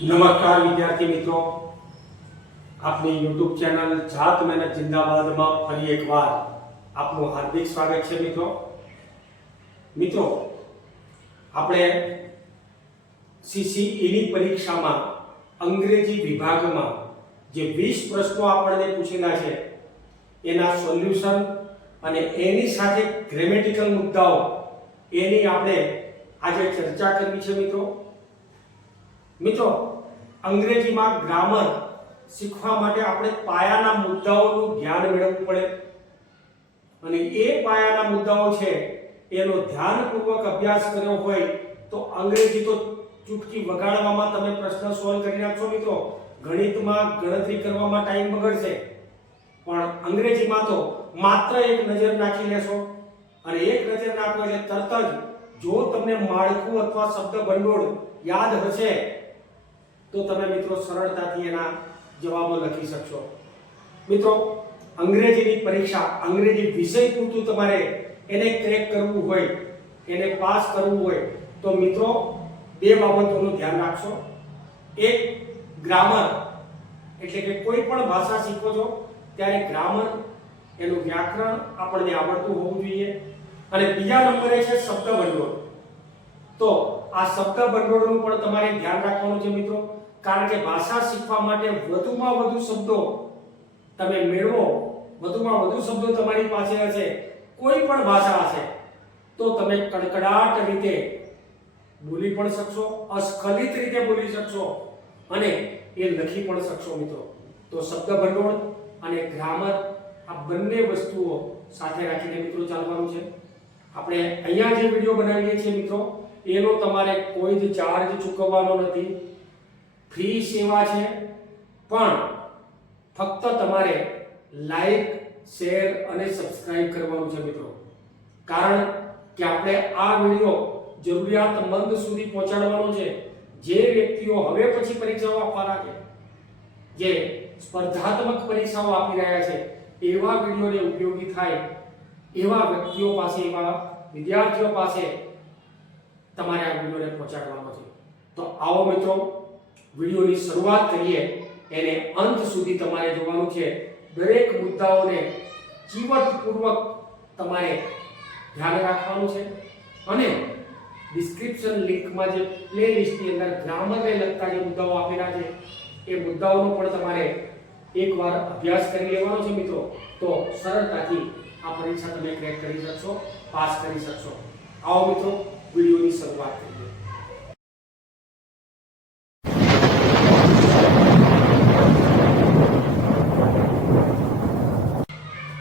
નમસ્કાર વિદ્યાર્થી મિત્રો, આપની YouTube ચેનલ જાત મહેનત જિંદાબાદમાં ફરી એકવાર આપનું હાર્દિક સ્વાગત છે મિત્રો આપણે CCE ની પરીક્ષામાં અંગ્રેજી વિભાગમાં જે 20 પ્રશ્નો આપણને પૂછેલા છે એના સોલ્યુશન અને એની સાથે ગ્રામેટિકલ મુદ્દાઓ એની આપણે આજે ચર્ચા કરવી છે મિત્રો અંગ્રેજીમાં ગ્રામર શીખવા માટે આપણે પાયાના મુદ્દાઓનું જ્ઞાન મેળવવું પડે અને એ પાયાના મુદ્દાઓ છે એનો ધ્યાનપૂર્વક અભ્યાસ કર્યો હોય તો અંગ્રેજી તો ચૂટકી વગાડવામાં તમે પ્રશ્ન સોલ્વ કરી નાખશો મિત્રો. ગણિતમાં ગણતરી કરવામાં ટાઈમ બગડશે પણ અંગ્રેજીમાં તો માત્ર એક નજર નાખી લેશો અને એક નજર નાખો એટલે તરત જ જો તમને માળખું અથવા શબ્દ ભંડોળ યાદ હશે તો તમે મિત્રો સરળતાથી એના જવાબો લખી શકશો. મિત્રો અંગ્રેજીની પરીક્ષા અંગ્રેજી વિષય પૂરતું તમારે એને ક્રેક કરવું હોય, એને પાસ કરવું હોય તો મિત્રો બે બાબતોનું ધ્યાન રાખશો. એક, ગ્રામર એટલે કે કોઈ પણ ભાષા શીખો છો ત્યારે ગ્રામર એનું વ્યાકરણ આપણને આવડતું હોવું જોઈએ અને બીજા નંબરે છે શબ્દ ભંડોળ. તો આ શબ્દ ભંડોળનું પણ તમારે ધ્યાન રાખવાનું છે મિત્રો, કારણ કે ભાષા શીખવા માટે વધુમાં વધુ શબ્દો તમે મેળવો, વધુમાં વધુ શબ્દો તમારી પાસે હશે, કોઈ પણ ભાષા હશે તો તમે કડકડાટ રીતે બોલી પણ શકશો, અસ્ખલિત રીતે બોલી શકશો અને એ લખી પણ શકશો મિત્રો. તો શબ્દ ભંડોળ અને ગ્રામર આ બંને વસ્તુઓ સાથે રાખીને મિત્રો ચાલવાનું છે. આપણે અહીંયા જે વિડિયો બનાવીએ છીએ મિત્રો એનો તમારે કોઈ જ ચાર્જ ચૂકવવાનો નથી, ફ્રી સેવા છે, પણ ફક્ત તમારે લાઈક, શેર અને સબસ્ક્રાઇબ કરવાનું છે મિત્રો. કારણ કે આપણે આ વિડિયો જરૂરિયાતમંદ સુધી પહોંચાડવાનો છે. જે વ્યક્તિઓ હવે પછી પરીક્ષાઓ આપવાના છે, જે સ્પર્ધાત્મક પરીક્ષાઓ આપી રહ્યા છે, એવા વિડિયોને ઉપયોગી થાય એવા વ્યક્તિઓ પાસે, એવા વિદ્યાર્થીઓ પાસે તમારે આ વિડિયોને પહોંચાડવાનો છે. તો આવો મિત્રો વિડિયોની શરૂઆત કરીએ. એને અંત સુધી તમારે જોવાનું છે. દરેક મુદ્દાઓને ચીવટપૂર્વક તમારે ધ્યાન રાખવાનું છે અને ડિસ્ક્રિપ્શન લિંકમાં જે પ્લેલિસ્ટની અંદર ગ્રામરને લગતા જે મુદ્દાઓ આપેલા છે એ મુદ્દાઓનો પણ તમારે એકવાર અભ્યાસ કરી લેવાનો છે મિત્રો. તો સરળતાથી આ પરીક્ષા તમે ક્રેક કરી શકશો, પાસ કરી શકશો. આવો મિત્રો વિડિયોની શરૂઆત કરીએ.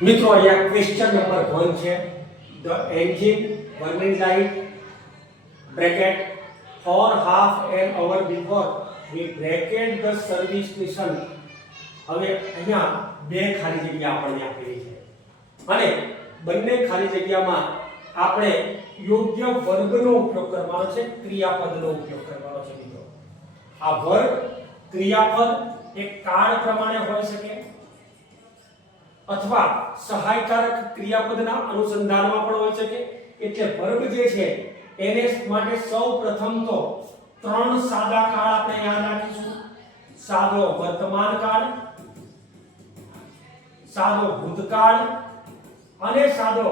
મિત્રો અહીંયા ક્વેશ્ચન નંબર 1 છે. The engine burning light bracket for half an hour before we bracket the service station. હવે અહીંયા બે ખાલી જગ્યા આપણને આપેલી છે અને બંને ખાલી જગ્યામાં આપણે યોગ્ય વર્ગનો ઉપયોગ કરવાનો છે, ક્રિયાપદનો ઉપયોગ કરવાનો છે મિત્રો. આ વર્ગ ક્રિયાપદ એક કાળ પ્રમાણે હોઈ શકે અથવા સહાયકારક ક્રિયાપદના અનુસંધાનમાં પણ હોઈ શકે. એટલે વર્ગ જે છે એને માટે સૌપ્રથમ તો ત્રણ સાદા કાળ આપણે યાદ રાખીશું. સાદો વર્તમાન કાળ, સાદો ભૂતકાળ અને સાદો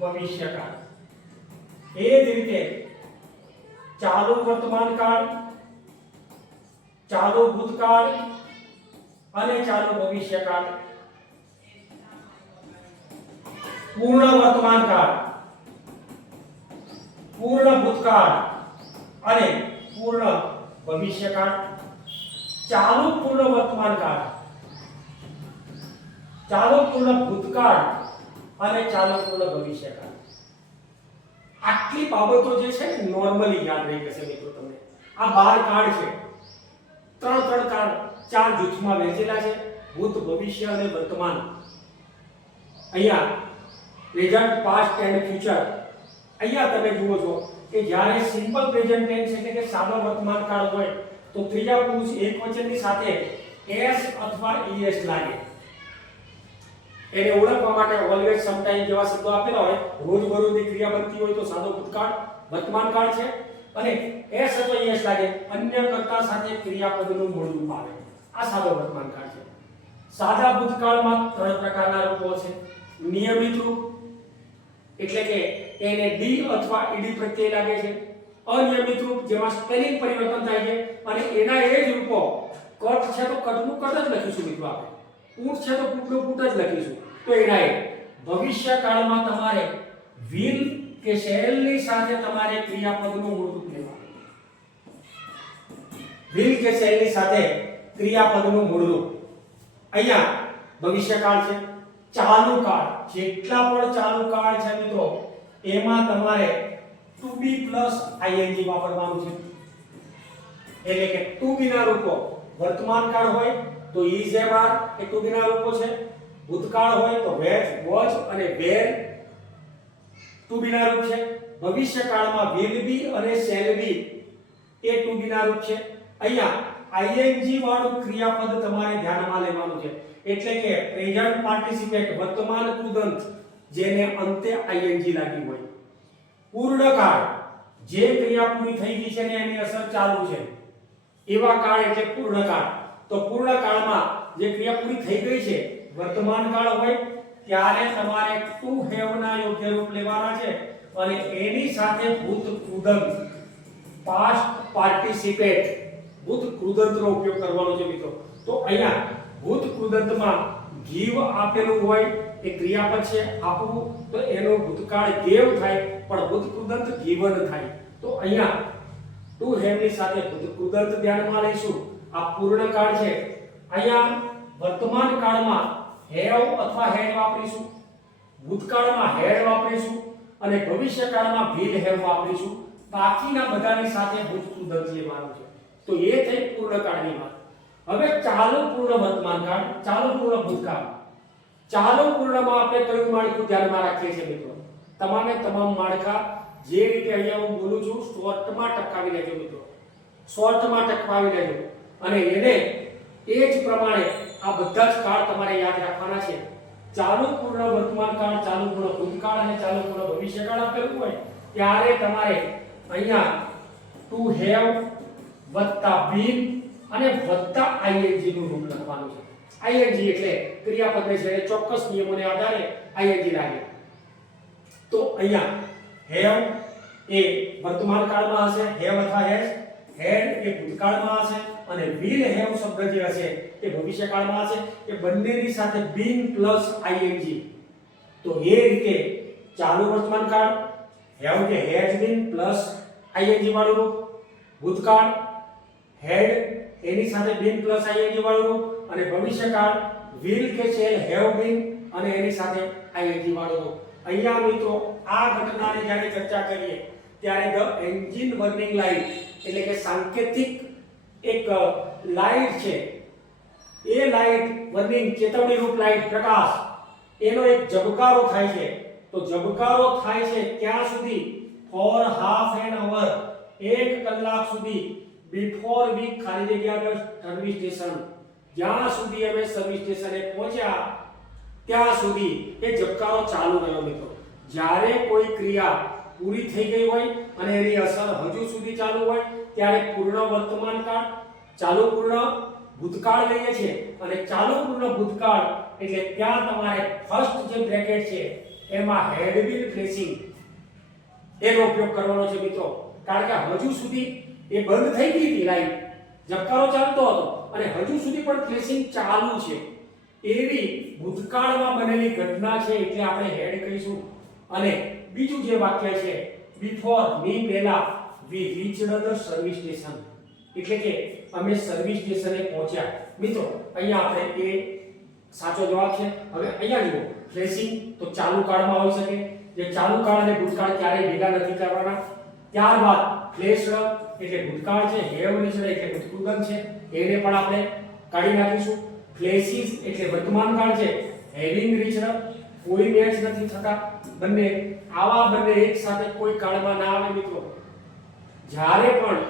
ભવિષ્યકાળ. એ જ રીતે ચાલુ વર્તમાન કાળ, ચાલુ ભૂતકાળ અને ચાલુ ભવિષ્યકાળ, પૂર્ણ વર્તમાન કાળ, પૂર્ણ ભૂતકાળ અને પૂર્ણ ભવિષ્યકાળ, ચાલુ પૂર્ણ વર્તમાન કાળ, ચાલુ પૂર્ણ ભૂતકાળ અને ચાલુ પૂર્ણ ભવિષ્યકાળ. આટલી બાબતો જે છે નોર્મલી યાદ રહી જશે મિત્રો તમને. આ 12 કાળ છે. ત્રણ કાળ 4 જૂથમાં વહેંચેલા છે, ભૂત, ભવિષ્ય અને વર્તમાન. અહીંયા પ્રેઝન્ટ, પાસ્ટ એન્ડ ફ્યુચર. અહીંયા તમે જુઓ છો કે જ્યારે સિમ્પલ પ્રેઝન્ટ ટેન્સ એટલે કે સાદો વર્તમાન કાળ હોય તો ત્રીજા પુરુષ એકવચનની સાથે s અથવા es લાગે. એને ઓળખવા માટે ઓલવેઝ, સમટાઈમ જેવા શબ્દો આપેલા હોય. રોજબરોજની ક્રિયા બનતી હોય તો સાદો ભૂતકાળ વર્તમાન કાળ છે અને એસ અથવા એસ લાગે અન્ય કર્તા સાથે ક્રિયાપદનું મૂળ રૂપ આવે. આ સાદો વર્તમાન કાળ છે. સાદા ભૂતકાળમાં 3 પ્રકારના રૂપો છે. નિયમિત રૂપ એટલે કે એને ડી અથવા ઈડી પ્રત્યય લાગે છે. અનિયમિત રૂપ જેમાં સ્પેલિંગ પરિવર્તન થાય છે અને એના એ જ રૂપો કટ છે તો કટનું કટ જ લખીશું મિત્રો આપણે. ઊંટ છે તો પૂટનું પૂટ જ લખીશું. તો એના એ ભવિષ્યકાળમાં તમારે will કે shall ની સાથે તમારે ક્રિયાપદનું મૂળ રૂપ લેવાનું. will કે shall ની સાથે ક્રિયાપદનું મૂળ રૂપ. અહીંયા ભવિષ્યકાળ છે. ચાલુ કાળ જેટલા પણ ચાલુ કાળ છે મિત્રો એમાં તમારે to be plus ing વાપરવાનું છે. એટલે કે to be ના રૂપો વર્તમાન કાળ હોય તો is am are A to be ના રૂપો છે. ભૂતકાળ હોય તો was અને were to be ના રૂપ છે. ભવિષ્યકાળમાં will be અને shall be A to be ના રૂપ છે. અહીંયા ing વાળું ક્રિયાપદ તમારે ધ્યાનમાં લેવાનું છે. એટલે કે પ્રેઝન્ટ પાર્ટિસિપેટ વર્તમાન કૃદંત જેને અંતે ing લાગી હોય. પૂર્ણકાળ જે ક્રિયા પૂરી થઈ ગઈ છે ને એની અસર ચાલુ છે એવા કાળ એટલે પૂર્ણકાળ. તો પૂર્ણકાળમાં જે ક્રિયા પૂરી થઈ ગઈ છે વર્તમાન કાળ હોય ત્યારે તમારે ટુ હેવ ના યોગ્ય રૂપ લેવાના છે અને એની સાથે ભૂત કૃદંત પાસ્ટ પાર્ટિસિપેટ ભૂત કૃદંતનો ઉપયોગ કરવાનો છે મિત્રો. તો અહીંયા ભૂત કૃદંતમાં ગીવ આપેલું હોય એ ક્રિયાપદ છે આપવું તો એનો ભૂતકાળ ગેવ થાય પણ ભૂત કૃદંત ગીવન થાય. તો અહીંયા ટુ હેવ ની સાથે ભૂત કૃદંત ધ્યાનમાં લઈશું. આ પૂર્ણકાળ છે. અહીંયા વર્તમાન કાળમાં હેવ અથવા હેડ વાપરીશું. ભૂતકાળમાં હેડ વાપરીશું અને ભવિષ્યકાળમાં વિલ હેવ વાપરીશું. બાકીના બધાની સાથે ભૂત કૃદંત લેવાનું છે. તો એ થઈ પૂર્ણકાળની વાત. હવે ચાલુ પૂર્ણ વર્તમાન કાળ, ચાલુ પૂર્ણ ભૂતકાળ. ચાલુ પૂર્ણમાં આપણે કયું માળખું ધ્યાનમાં રાખીએ છીએ મિત્રો? તમામે તમામ માળખા જે રીતે અહીંયા હું બોલું છું શોર્ટમાં ટકાવી લેજો મિત્રો. શોર્ટમાં ટકાવી લેજો અને એને એ જ પ્રમાણે આ બધા જ કાળ તમારે યાદ રાખવાના છે. ચાલુ પૂર્ણ વર્તમાન કાળ, ચાલુ પૂર્ણ ભૂતકાળ અને ચાલુ પૂર્ણ ભવિષ્યકાળ આપેલું હોય ત્યારે તમારે અહીંયા ટુ હેવ વત્તા બીન અને વત્તા ing નું રૂપ લખવાનું છે. ing એટલે ક્રિયાપદ છે ચોક્કસ નિયમોને આધારે ing લાગે. તો અહીંયા હેવ એ વર્તમાન કાળમાં હશે, હેવ અથવા હેઝ. હેડ એ ભૂતકાળમાં હશે અને will have શબ્દ જે હશે એ ભવિષ્યકાળમાં હશે. એ બંનેની સાથે been plus ing. તો એ રીતે ચાલુ વર્તમાન કાળ have કે has been plus ing વાળું રૂપ, ભૂતકાળ had એની સાથે been plus ing વાળું રૂપ અને ભવિષ્યકાળ will કે shall have been અને એની સાથે ing વાળું રૂપ. અહીંયા મિત્રો આ ઘટનાની જ્યારે ચર્ચા કરીએ ત્યારે ધ એન્જિન બર્નિંગ લાઇટ એટલે કે સાંકેતિક એક લાઇટ છે એ લાઇટ બર્નિંગ ચેતવણી રૂપ લાઇટ પ્રકાશ એનો એક ઝબકારો થાય છે. તો ઝબકારો થાય છે ત્યાં સુધી ફોર હાફ એન અવર 1 કલાક સુધી બિફોર વી ખાલી જગ્યા સર્વિસ સ્ટેશન જ્યાં સુધી અમે સર્વિસ સ્ટેશને પહોંચ્યા ત્યાં સુધી એ ઝબકારો ચાલુ રહ્યો મિત્રો. જ્યારે કોઈ ક્રિયા પૂરી થઈ ગઈ હોય અને એની અસર હજુ સુધી ચાલુ હોય ત્યારે પૂર્ણ વર્તમાન કાળ, ચાલુ પૂર્ણ ભૂતકાળ લઈએ છીએ અને ચાલુ પૂર્ણ ભૂતકાળ એટલે ત્યાં તમારે ફર્સ્ટ જે બ્રેકેટ છે એમાં હેડ બીન પ્લેસિંગ એનો ઉપયોગ કરવાનો છે મિત્રો. કારણ કે હજુ સુધી એ બંધ થઈ ગઈ હતી લાઈન, ઝબકારો ચાલતો હતો અને હજુ સુધી પણ પ્લેસિંગ ચાલુ છે એવી ભૂતકાળમાં બનેલી ઘટના છે એટલે આપણે હેડ કહીશું. અને બીજું જે વાક્ય છે બિફોર ની પહેલા વી રીચ્ડ ધ સર્વિસ સ્ટેશન એટલે કે અમે સર્વિસ સ્ટેશને પહોંચ્યા. મિત્રો અહીંયા આપણે એ સાચો જવાબ છે. હવે અહીંયા જુઓ પ્લેસિંગ તો ચાલુ કાળમાં હોઈ શકે. જે ચાલુ કાળ અને ભૂતકાળ ક્યારેય ભેગા નથી કરવાના. ત્યારબાદ પ્લેસ્ડ એટલે ભૂતકાળ છે, હેવ રીચ્ડ એટલે ભૂતકૃદંત છે એને પણ આપણે કાઢી નાખીશું. પ્લેસીસ એટલે વર્તમાન કાળ છે, હેવિંગ રીચ્ડ કોઈ મેચ નથી થતા. બંને આવા બંને એક સાથે કોઈ કાળમાં ના આવે મિત્રો. જ્યારે પણ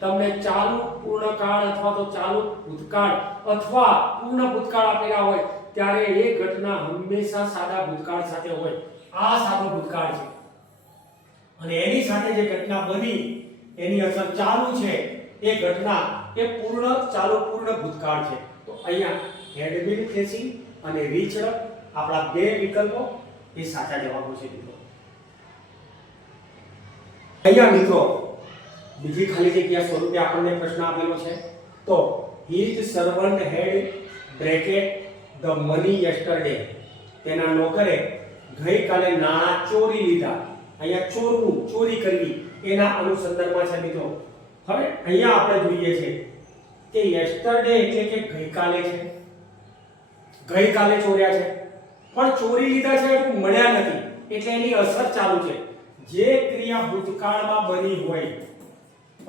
તમને ચાલુ પૂર્ણ કાળ અથવા તો ચાલુ ભૂતકાળ અથવા પૂર્ણ ભૂતકાળ આપેલા હોય ત્યારે એ ઘટના હંમેશા સાદા ભૂતકાળ સાથે હોય. આ સાદો ભૂતકાળ છે અને એની સાથે જે ઘટના બની એની અસર ચાલુ છે એ ઘટના એ પૂર્ણ ભૂતકાળ છે. તો અહીંયા હેડ બીન થેસી અને રીચડ આપણા બે વિકલ્પો એ સાચા જવાબો છે મિત્રો. અહીંયા મિત્રો બીજી ખાલી જગ્યા સ્વરૂપે આપણને પ્રશ્ન આપેલો છે. તો his servant had bracket the money yesterday. તેના નોકરે ગઈકાલે નાણાં ચોરી લીધા. અહીંયા ચોરવું, ચોરી કરવી એના અનુસંધાનમાં છે મિત્રો. હવે અહીંયા આપણે જોઈએ છે કે yesterday એટલે કે ગઈકાલે છે, ગઈકાલે ચોર્યા છે, પણ ચોરી લીધા છે હજુ મળ્યા નથી, એટલે એની અસર ચાલુ છે. જે ક્રિયા ભૂતકાળમાં બની હોય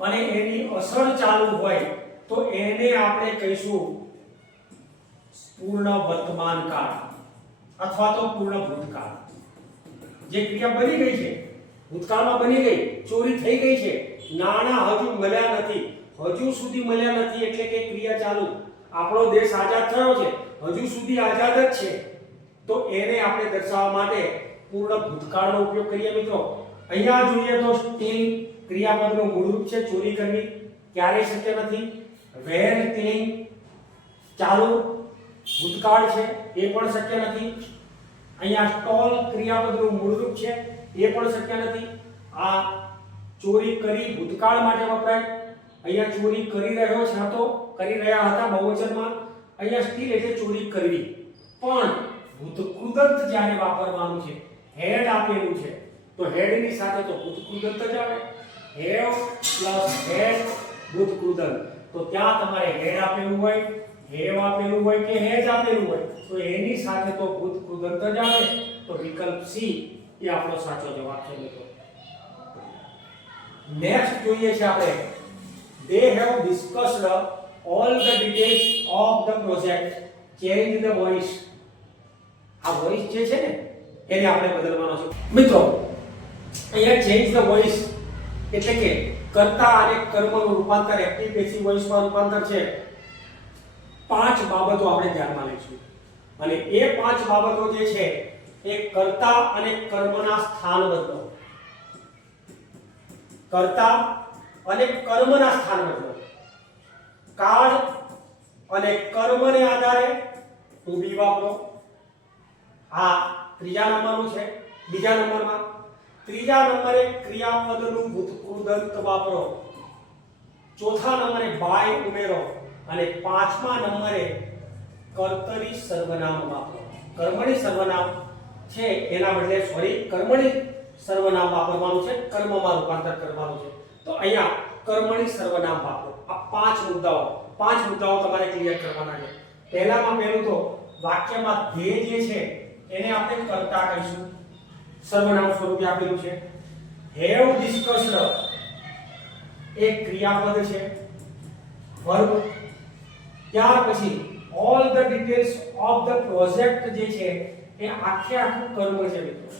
અને એની અસર ચાલુ હોય તો એને આપણે કહીશું પૂર્ણ વર્તમાન કાળ અથવા તો પૂર્ણ ભૂતકાળ. જે ક્રિયા બની ગઈ છે, ભૂતકાળમાં બની ગઈ, ચોરી થઈ ગઈ છે, નાણાં હજુ મળ્યા નથી, હજુ સુધી મળ્યા નથી, એટલે કે ક્રિયા ચાલુ. આપણો દેશ આઝાદ થયો છે, હજુ સુધી આઝાદ જ છે, તો એને આપણે દર્શાવવા માટે પૂર્ણ ભૂતકાળનો ઉપયોગ કરીએ મિત્રો. અહીંયા જોઈએ તો સ્ટીલ ક્રિયાપદનું મૂળરૂપ છે ચોરી કરવી, ક્યારે શક્ય નથી. વેર સ્ટીલિંગ ચાલુ ભૂતકાળ છે, એ પણ શક્ય નથી. અહીંયા સ્ટોલ ક્રિયાપદનું મૂળરૂપ છે, એ પણ શક્ય નથી. આ ચોરી કરી ભૂતકાળ માટે વપરાય. અહીંયા ચોરી કરી રહ્યો છે તો કરી રહ્યા હતા બહુવચનમાં. અહીંયા સ્ટીલ એટલે ચોરી કરવી, પણ ભૂતકૃદંત જ્યારે વાપરવાનું છે, હેડ આપેલું છે તો હેડ ની સાથે તો ભૂતકૃદંત જ આવે. હેવ પ્લસ હેડ ભૂતકૃદંત. તો ત્યાં તમારે હેડ આપેલું હોય, હેવ આપેલું હોય કે હેજ આપેલું હોય તો એની સાથે તો ભૂતકૃદંત જ આવે. તો વિકલ્પ સી એ આપણો સાચો જવાબ છે મિત્રો. નેક્સ્ટ જોઈએ છે આપણે they have discussed all the details of the project, change the voice. આ વોઇસ જે છે ને એને આપણે બદલવાનો છે મિત્રો. અહીંયા ચેન્જ ધ વોઇસ એટલે કે કર્તા અને કર્મનું રૂપાંતર, એક્ટિવ પેસિવ વોઇસમાં રૂપાંતર છે. 5 બાબતો આપણે ધ્યાનમાં લઈશું અને એ 5 બાબતો જે છે એ કર્તા અને કર્મના સ્થાન બદલો, કર્તા અને કર્મના સ્થાન બદલો, કાળ અને કર્મને આધારે ટુ બી વાપરો. આ ત્રીજા નંબરનું છે. બીજા નંબરમાં ત્રીજા નંબરે ક્રિયાપદનું ભૂતકૃદંત વાપરો. ચોથા નંબરે બાય ઉમેરો અને પાંચમા નંબરે કર્તરી સર્વનામ વાપરો. કર્મણી સર્વનામ છે એના બદલે કર્મણી સર્વનામ વાપરવાનું છે, કર્મમાં રૂપાંતર કરવાનું છે. તો અહીંયા કર્મણી સર્વનામ વાપરો. આ 5 મુદ્દાઓ તમારે ક્લિયર કરવાના છે. પહેલામાં પહેલું તો વાક્યમાં ધ્યેય જે છે એને આપણે કર્તા કહીશું, સર્વનામ સ્વરૂપે આપેલું છે. હેવ ડિસ્કસ્ડ એક ક્રિયાપદ છે, વર્બ. ત્યાર પછી all the details of the project જે છે એ આખું કર્મ છે મિત્રો.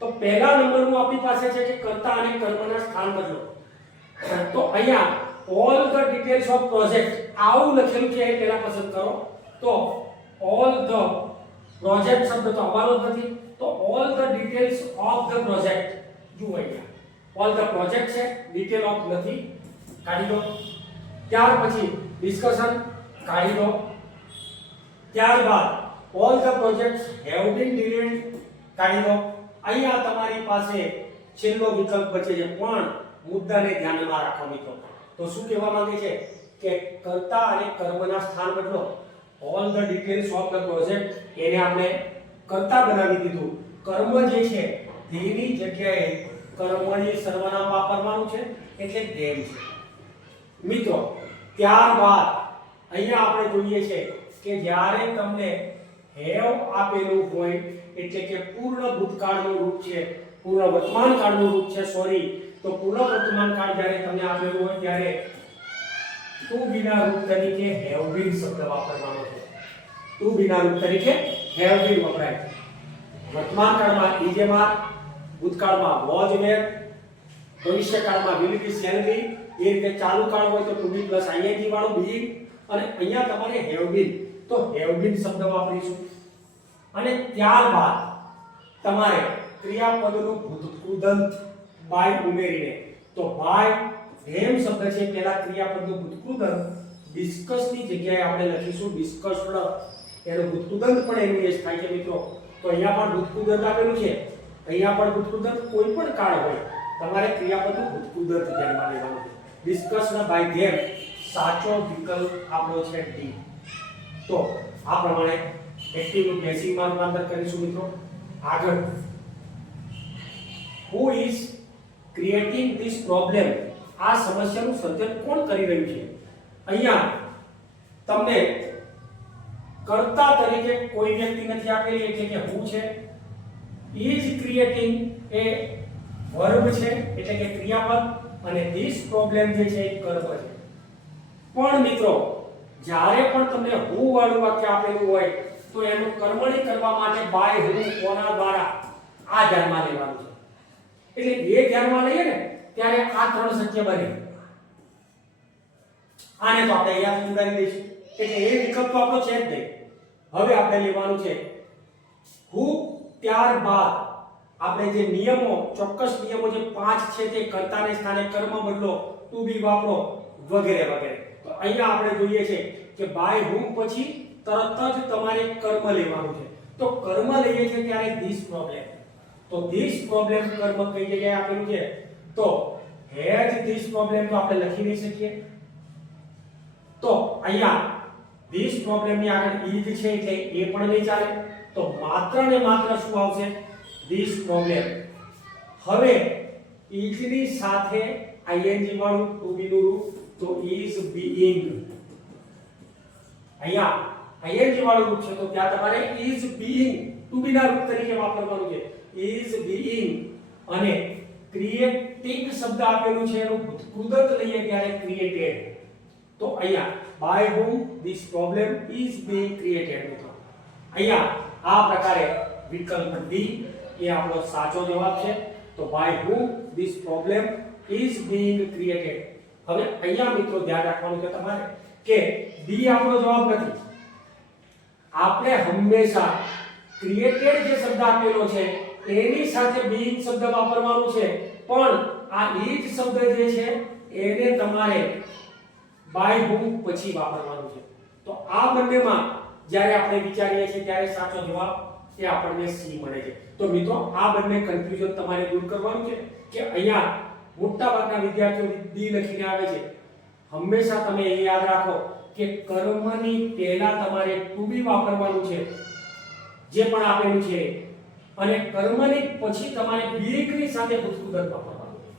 તો પહેલા નંબરનું આપણી પાસે છે કે કર્તા અને કર્મના સ્થાન બદલો. તો અહીંયા all the details of project આવું લખેલું છે એ પહેલા પસંદ કરો. તો ઓલ ધ પ્રોજેક્ટ શબ્દ તો આવવાનો જ નથી, તો all the details of the project જુઓ અહીંયા ઓલ ધ પ્રોજેક્ટ છે, ડિટેલ ઓફ નથી, કાઢી દો. ત્યાર પછી ડિસ્કશન કાઢી દો. ત્યારબાદ all the projects have been delayed કાઢી દો. અહીંયા તમારી પાસે છેલ્લો વિકલ્પ બચે છે, પણ મુદ્દાને ધ્યાનમાં રાખો મિત્રો. તો શું કહેવા માંગે છે કે કર્તા અને કર્મના સ્થાન બદલો. All the details of the project એને આપણે કર્તા બનાવી દીધું. કર્મ જે છે તેની જગ્યાએ કર્મની સર્વનામ વાપરવાનું છે એટલે ધેમ છે મિત્રો. ત્યારબાદ અહીંયા આપણે જોઈએ છે કે જ્યારે તમને હેવ આપેલું હોય એટલે કે પૂર્ણ ભૂતકાળનું રૂપ છે, પૂર્ણ વર્તમાન કાળનું રૂપ છે, તો પૂર્ણ વર્તમાન કાળ જ્યારે તમને આપેલું હોય ત્યારે ટુ બીના રૂપ તરીકે હેવ બીન શબ્દ વાપરવાનો છે. ટુ બીના રૂપ તરીકે હેવ બીન વપરાય. વર્તમાન કાળમાં ઇઝ એમ, ભૂતકાળમાં વોઝ વેર, ભવિષ્યકાળમાં વિલ બી શેલ બી. એ રીતે ચાલુ કાળ હોય તો ટુ બી પ્લસ આઈએનજી વાળું બીઈંગ, અને અહીંયા તમારે હેવ બીન, તો હેવ બીન શબ્દ વાપરીશું. અને ત્યારબાદ તમારે ક્રિયાપદનું ભૂતકૃદંત બાય ઉમેરીને તો બાય ધેમ શબ્દ છે પહેલા ક્રિયાપદનું ભૂતકૃદંત, ડિસ્કસ ની જગ્યાએ આપણે લખીશું ડિસ્કસ્ડ, એનો ભૂતકૃદંત પણ એનું એસ થાય છે મિત્રો. તો અહીંયા પણ ભૂતકૃદંત આપેલું છે, અહીંયા પણ ભૂતકૃદંત, કોઈ પણ કાળ હોય તમારે ક્રિયાપદનું ભૂતકૃદંત ધ્યાનમાં લેવાનું છે. ડિસ્કસ્ડ બાય ધેમ સાચો વિકલ્પ આપણો છે ડી. તો આ પ્રમાણે એક્ટિવ નું પેસિવમાં રૂપાંતર કરીશું મિત્રો. આગળ who is creating this problem, આ સમસ્યાનું સર્જન કોણ કરી રહ્યું છે? અહીંયા તમને કર્તા તરીકે કોઈ વ્યક્તિ નથી આપેલી, એટલે કે who છે. is creating એ વર્બ છે એટલે કે ક્રિયાપદ, અને this problem જે છે એ કર્મ છે. પણ મિત્રો જ્યારે પણ તમને who વાળું વાક્ય આપેલું હોય તો એનું કર્મણી કરવા માટે બાય who કોના દ્વારા આ ધ્યાનમાં લેવાનું છે. એટલે એ ધ્યાનમાં લઈએ ને ત્યારે આ ત્રણ શક્ય બને. આને તો આપણે અહીંયા ઉડાડી દઈશું, એટલે એ વિકલ્પ તો આપણો છે જ નહીં. હવે આપણે લેવાનું છે who, ત્યારબાદ આપણે જે નિયમો, ચોક્કસ નિયમો જે 5 છે તે કર્તાને સ્થાને કર્મ બદલો, ટુ બી વાપરો વગેરે વગેરે. તો અહીંયા આપણે જોઈએ છે કે બાય whom પછી તરત જ તમારે કર્મ લેવાનું છે. તો કર્મ લઈએ છે ત્યારે ધીસ પ્રોબ્લેમ. તો ધીસ પ્રોબ્લેમ કર્મ કઈ જગ્યાએ આપેલું છે? તો હેજ ધીસ પ્રોબ્લેમ તો આપણે લખી નહીં શકીએ. તો અહીંયા ધીસ પ્રોબ્લેમ ની આગળ ઈજ છે એટલે એ પણ નહીં ચાલે. તો માત્ર ને માત્ર શું આવશે? This problem. હવે ઈજ ની સાથે આઈએનજી વાળું ટુ બી નું રૂપ, તો ઇઝ બીઇંગ. અહીંયા આઈએનજી વાળું રૂપ છે તો ત્યાં તમારે ઇઝ બીઇંગ ટુ બી ના રૂપ તરીકે વાપરવાનું છે. ઇઝ બીઇંગ અને ક્રિએટિંગ શબ્દ આપેલું છે એનું ભૂતકૃદંત લઈએ ત્યારે ક્રિએટેડ. તો અહીંયા by whom this problem is being created મિત્રો. અહીંયા આ પ્રકારે વિકલ્પ ડી એ આપણો સાચો જવાબ છે. તો by whom this problem is being created. હવે અહીંયા મિત્રો ધ્યાન રાખવાનું છે તમારે કે ડી આપણો જવાબ નથી. આપણે હંમેશા ક્રિએટેડ જે શબ્દ આપેલો છે એની સાથે being શબ્દ વાપરવાનું છે, પણ આ is શબ્દ જે છે એને તમારે બાય whom પછી વાપરવાનું છે. તો આ બંનેમાં જ્યારે આપણે વિચારીએ છીએ ત્યારે સાચો જવાબ એ આપણને સી મળે છે. તો મિત્રો આ બંને કન્ફ્યુઝન તમારે દૂર કરવાનું છે કે અહીંયા મોટા ભાગના વિદ્યાર્થીઓ ડી લખીને આવે છે. હંમેશા તમે એ યાદ રાખો કે કર્મની પહેલા તમારે ટુ બી વાપરવાનું છે જે પણ આપેલું છે, અને કર્મની પછી તમારે being ની સાથે ભૂતકૃદંત વાપરવાનું છે.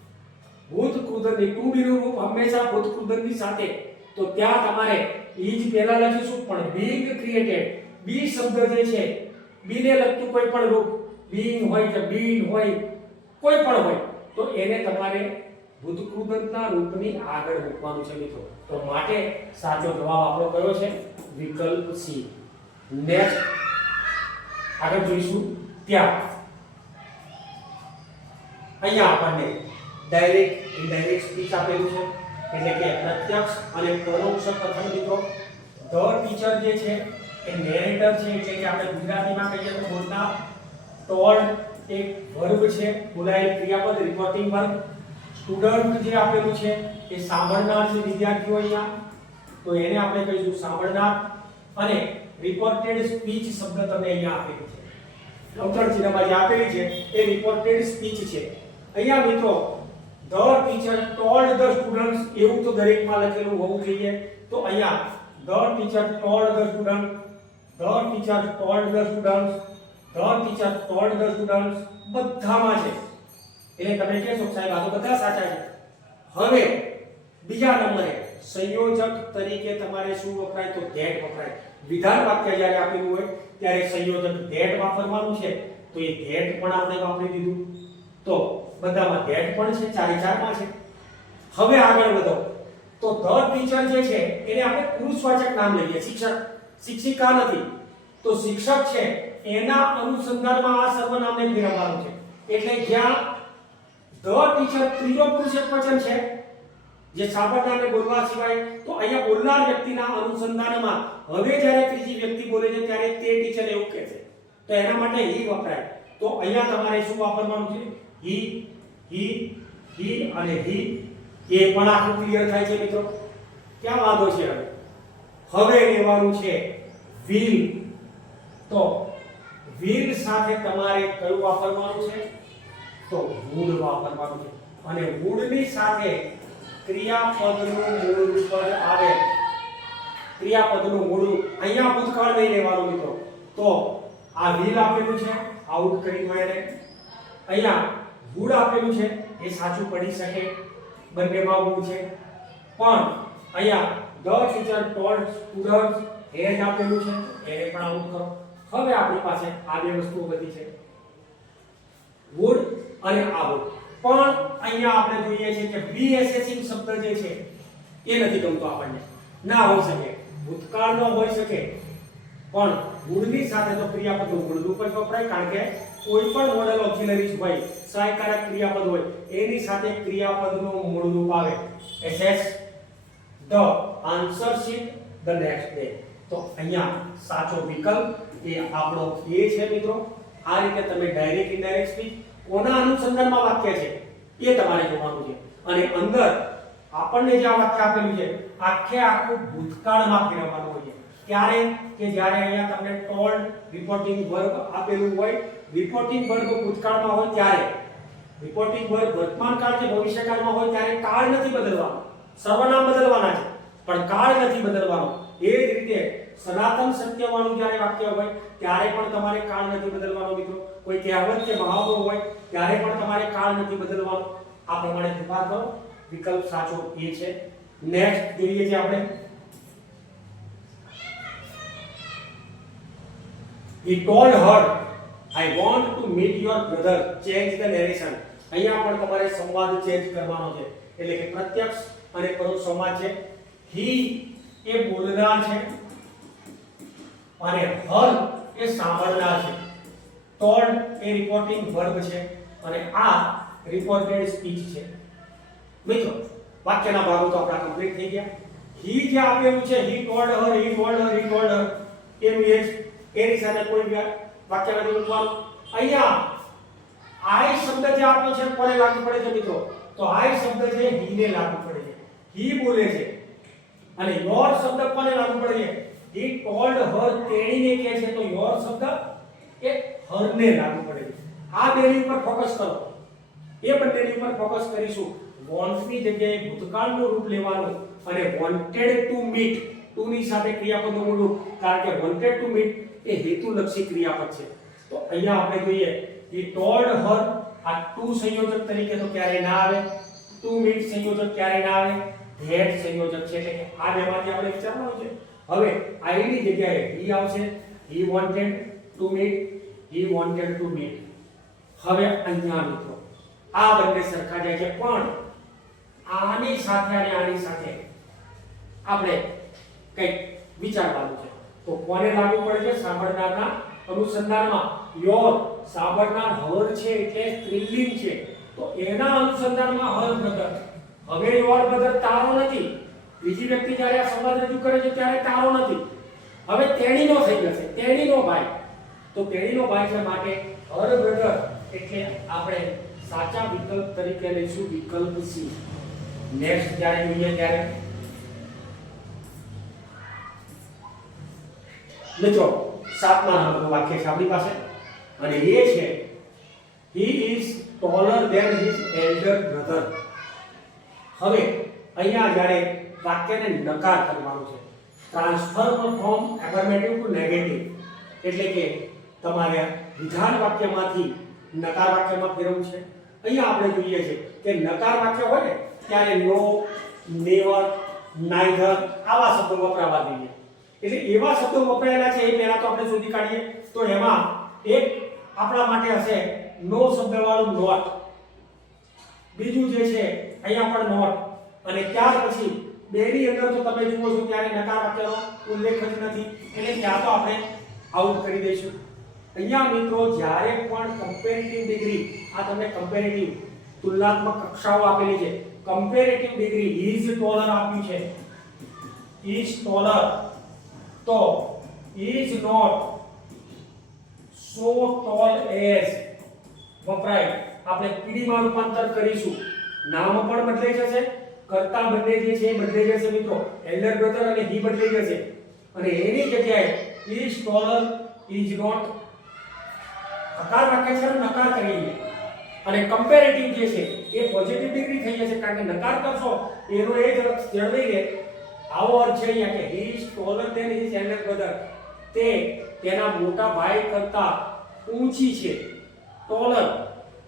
ભૂતકૃદંતની ટુ બી નું રૂપ હંમેશા ભૂતકૃદંતની સાથે. તો ત્યાં તમારે is પહેલા લખીશું, પણ being created બી શબ્દ જે છે બી ને લગતું કોઈ પણ રૂપ, being હોય કે been હોય કોઈ પણ હોય, તો એને તમારે ભૂતકૃદંતના રૂપની આગળ મૂકવાનું છે મિત્રો. તો માટે સાચો જવાબ આપણો કયો છે? વિકલ્પ સી. નેક્સ્ટ આગળ જોઈશું. ત્યાં અહીંયા આપણને ડાયરેક્ટ ઇનડાયરેક્ટ સ્પીચ આપેલું છે, એટલે કે પ્રત્યક્ષ અને પરોક્ષ કથન મિત્રો. ધ ટીચર જે છે એ નેરેટર છે, એટલે કે આપણે ગુજરાતીમાં કહીએ તો બોલતા. ટોલ્ડ એક વર્બ છે, બોલાયેલ ક્રિયાપદ રિપોર્ટિંગ વર્બ. સ્ટુડન્ટ જે આપેલું છે એ સાંભળનાર છે વિદ્યાર્થીઓ અહીંયા, તો એને આપણે કહીશું સાંભળનાર. અને રિપોર્ટેડ સ્પીચ શબ્દ તમને અહીંયા આપેલું છે, અવતરણ ચિહ્નમાં જે આપેલી છે એ રિપોર્ટેડ સ્પીચ છે. અહીંયા મિત્રો the teacher told the students એવું તો દરેકમાં લખેલું હોવું જોઈએ. તો અહીંયા the teacher told the student, the teacher told the students, the teacher told the students બધામાં છે. એટલે તમે કહેશો સાહેબ આ તો બધા સાચા છે. હવે બીજા નંબરે સંયોજક તરીકે તમારે શું વપરાય? તો ધેટ વપરાય. વિધાન વાક્ય જ્યારે આપેલું હોય ત્યારે સંયોજક ધેટ વાપરવાનું છે, તો એ ધેટ પણ આપણે વાપરી દીધું. તો બધામાં ધેટ પણ છે, ચારે ચારમાં છે. હવે આગળ વધો તો ધ ટીચર જે છે એને આપણે પુરુષવાચક નામ લઈએ. શિક્ષક, શિક્ષિકા નથી. તો શિક્ષક છે એના અનુસંધાનમાં આ સર્વનામને ફેરવવાનું છે. એટલે જ્યાં ધ ટીચર ત્રીજો પુરુષ એકવચન છે જે સાંભળનારને બોલવા સિવાય, તો અહીંયા બોલનાર વ્યક્તિના અનુસંધાનમાં હવે જ્યારે ત્રીજી વ્યક્તિ બોલે છે ત્યારે તે ટીચર એવું કહે છે, તો એના માટે હી વપરાય. તો અહીંયા તમારે શું વાપરવાનું છે? હી, હી, હી અને હી એ પણ આખું ક્લિયર થાય છે મિત્રો. ક્યાં વાંધો છે? હવે લેવાનું છે will. તો will સાથે તમારે કયું વાપરવાનું છે? તો would વાપરવાનું છે. અને would ની સાથે ક્રિયાપદનું મૂળ રૂપ આવે. ક્રિયાપદનું મૂળ રૂપ અહીંયા ભૂતકાળ નહીં લેવાનું મિત્રો. તો આ will આપેલું છે, આઉટ કરી દો એને. અહીંયા would આપેલું છે, એ સાચું પડી શકે, બંનેમાં would છે. પણ અહીંયા the teacher told students had આપેલું છે, એને પણ આઉટ કરો. હવે આપણી પાસે આ બે વસ્તુઓ બધી છે, would અને આ would. પણ અહીંયા આપણે જોઈએ છે કે be assessing શબ્દ જે છે એ નથી ગમતો આપણને. ના હોઈ શકે, ભૂતકાળનો હોઈ શકે, પણ would ની સાથે તો ક્રિયાપદનું મૂળ રૂપ જ વપરાય. કારણ કે કોઈ પણ મોડલ ઓક્સિલરીઝ હોય, સહાયકારક ક્રિયાપદ હોય, એની સાથે ક્રિયાપદનું મૂળ રૂપ આવે. assess the answer sheet the next day. તો અહીંયા સાચો વિકલ્પ એ આપણો એ છે મિત્રો. આ રીતે તમે ડાયરેક્ટ ઇનડાયરેક્ટ સ્પીચ કોના અનુસંધાનમાં વાક્ય છે એ તમારે જોવાનું છે. અને અંદર આપણને જે આ વાક્ય આપેલું છે આખે આખું ભૂતકાળમાં ફેરવવાનું હોય છે. ક્યારે? કે જ્યારે અહીંયા તમને ટોલ્ડ રિપોર્ટિંગ વર્બ આપેલું હોય, રિપોર્ટિંગ વર્બ ભૂતકાળમાં હોય ત્યારે, રિપોર્ટિંગ વર્બ વર્તમાનકાળ કે ભવિષ્યકાળમાં હોય ત્યારે કાળ નથી બદલવાનો, સર્વનામ બદલવાના છે, પણ કાળ નથી બદલવાનો. એ જ રીતે સનાતન સત્યવાળું જ્યારે વાક્ય હોય ત્યારે પણ તમારે કાળ નથી બદલવાનો મિત્રો. કોઈ કહેવત કે મહાવરો હોય ત્યારે પણ તમારે કાળ નથી બદલવાનો. આ પ્રમાણે ફેરફાર કરો. વિકલ્પ સાચો એ છે. નેક્સ્ટ જોઈએ છે આપણે. He told her, I want to meet your brother. Change the narration. અહીંયા પણ તમારે સંવાદ ચેન્જ કરવાનો છે. એટલે કે પ્રત્યક્ષ અને પરોક્ષ સંવાદ છે. he એ બોલનાર છે અને her એ સાંભળનાર છે. told એ રિપોર્ટિંગ વર્બ છે અને આ રિપોર્ટેડ સ્પીચ છે. મિત્રો વાક્યના ભાગો તો આપણા કમ્પ્લીટ થઈ ગયા. he જે આપેલું છે he told her, he told her, he told her એનું એ જ, એની સાથે કોઈ વાક્ય નથી મૂકવાનું. અહીંયા I શબ્દ જે આપ્યો છે કોને લાગુ પડે છે મિત્રો? તો I શબ્દ છે he ને લાગુ પડે છે. he બોલે છે. અને your શબ્દ કોને લાગુ પડે છે? he told her તેણીને કહે છે, તો your શબ્દ એ her ને લાગુ પડે છે. આ બેની ઉપર ફોકસ કરો. એ બંનેની ઉપર ફોકસ કરીશું. want ની જગ્યાએ ભૂતકાળનું રૂપ લેવાનું અને wanted to meet to ની સાથે ક્રિયાપદનું મૂળ રૂપ. કારણ કે wanted to meet એ હેતુલક્ષી ક્રિયાપદ છે. તો અહીંયા આપણે જોઈએ he told her. આ to સંયોજક તરીકે તો ક્યારે ના આવે, to meet સંયોજક ક્યારે ના આવે, that સંયોજક છે. એટલે કે આ બેમાંથી આપણે વિચારવાનું છે. હવે I ની જગ્યાએ he આવશે. he wanted to meet, he wanted to meet. હવે અહીંયા મિત્રો આ બંને સરખા જાય છે, પણ આની સાથે અને આની સાથે આપણે કંઈક વિચારવાનું છે. તો કોને લાગુ પડે છે? સાંભળનારના અનુસંધાનમાં. યોર સાંભળનાર હર છે એટલે સ્ત્રીલિંગ છે, તો એના અનુસંધાનમાં હર બ્રધર. હવે યોર બ્રધર તારો નથી. બીજી વ્યક્તિ જ્યારે આ સંવાદ રજૂ કરે છે ત્યારે તારો નથી, હવે તેણીનો થઈ જશે, તેણીનો ભાઈ. તો તેણીનો ભાઈ છે માટે હર બ્રધર એટલે આપણે સાચા વિકલ્પ તરીકે લઈશું વિકલ્પ સી. નેક્સ્ટ જ્યારે જોઈએ ત્યારે મિત્રો 7મા નંબરનું વાક્ય છે આપણી પાસે અને એ છે he is taller than his elder brother. હવે અહીંયા જ્યારે વાક્યને નકાર કરવાનું છે, transfer from affirmative to negative, એટલે કે તમારે વિધાન વાક્યમાંથી નકાર વાક્યમાં ફેરવવું છે. અહીંયા આપણે જોઈએ છે કે નકાર વાક્ય હોય ને ત્યારે નો, નેવર, નાઈધર આવા શબ્દો વપરાવા જોઈએ. એટલે એવા શબ્દો વપરાયેલા છે એ પહેલા તો આપણે શોધી કાઢીએ. તો એમાં એક આપણા માટે હશે નો શબ્દવાળું નોટ, બીજું જે છે અહીંયા પણ નોટ, અને ત્યાર પછી બેની અંદર તો તમે જુઓ છો ત્યારે નકાર વાક્યનો ઉલ્લેખ જ નથી, એટલે ત્યાં તો આપણે આઉટ કરી દઈશું. અહીંયા મિત્રો જ્યારે પણ કમ્પેરેટિવ ડિગ્રી, આ તમને કમ્પેરેટિવ તુલનાત્મક કક્ષાઓ આપેલી છે. કમ્પેરેટિવ ડિગ્રી ઇઝ ટોલર આપ્યું છે, ઇઝ ટોલર, તો is not so tall as વપરાય. આપણે પીડી માં રૂપાંતર કરીશું. નામ પણ બદલાઈ જશે, કર્તા બંને જે છે એ બદલાઈ જશે મિત્રો, એલ્ડર બ્રધર અને હી બદલાઈ જશે અને એની જગ્યાએ ઇઝ ટોલર, ઇઝ નોટ હકાર વાક્ય છે નકાર કરીએ અને કમ્પેરેટિવ જે છે એ પોઝિટિવ ડિગ્રી થઈ જશે, કારણ કે નકાર કરશો એનો એ જ અર્થ જળવાઈ રહે. આવો અર્થ છે અહીંયા કે he is taller than his elder brother, તે તેના મોટા ભાઈ કરતા ઊંચી છે, ટોલર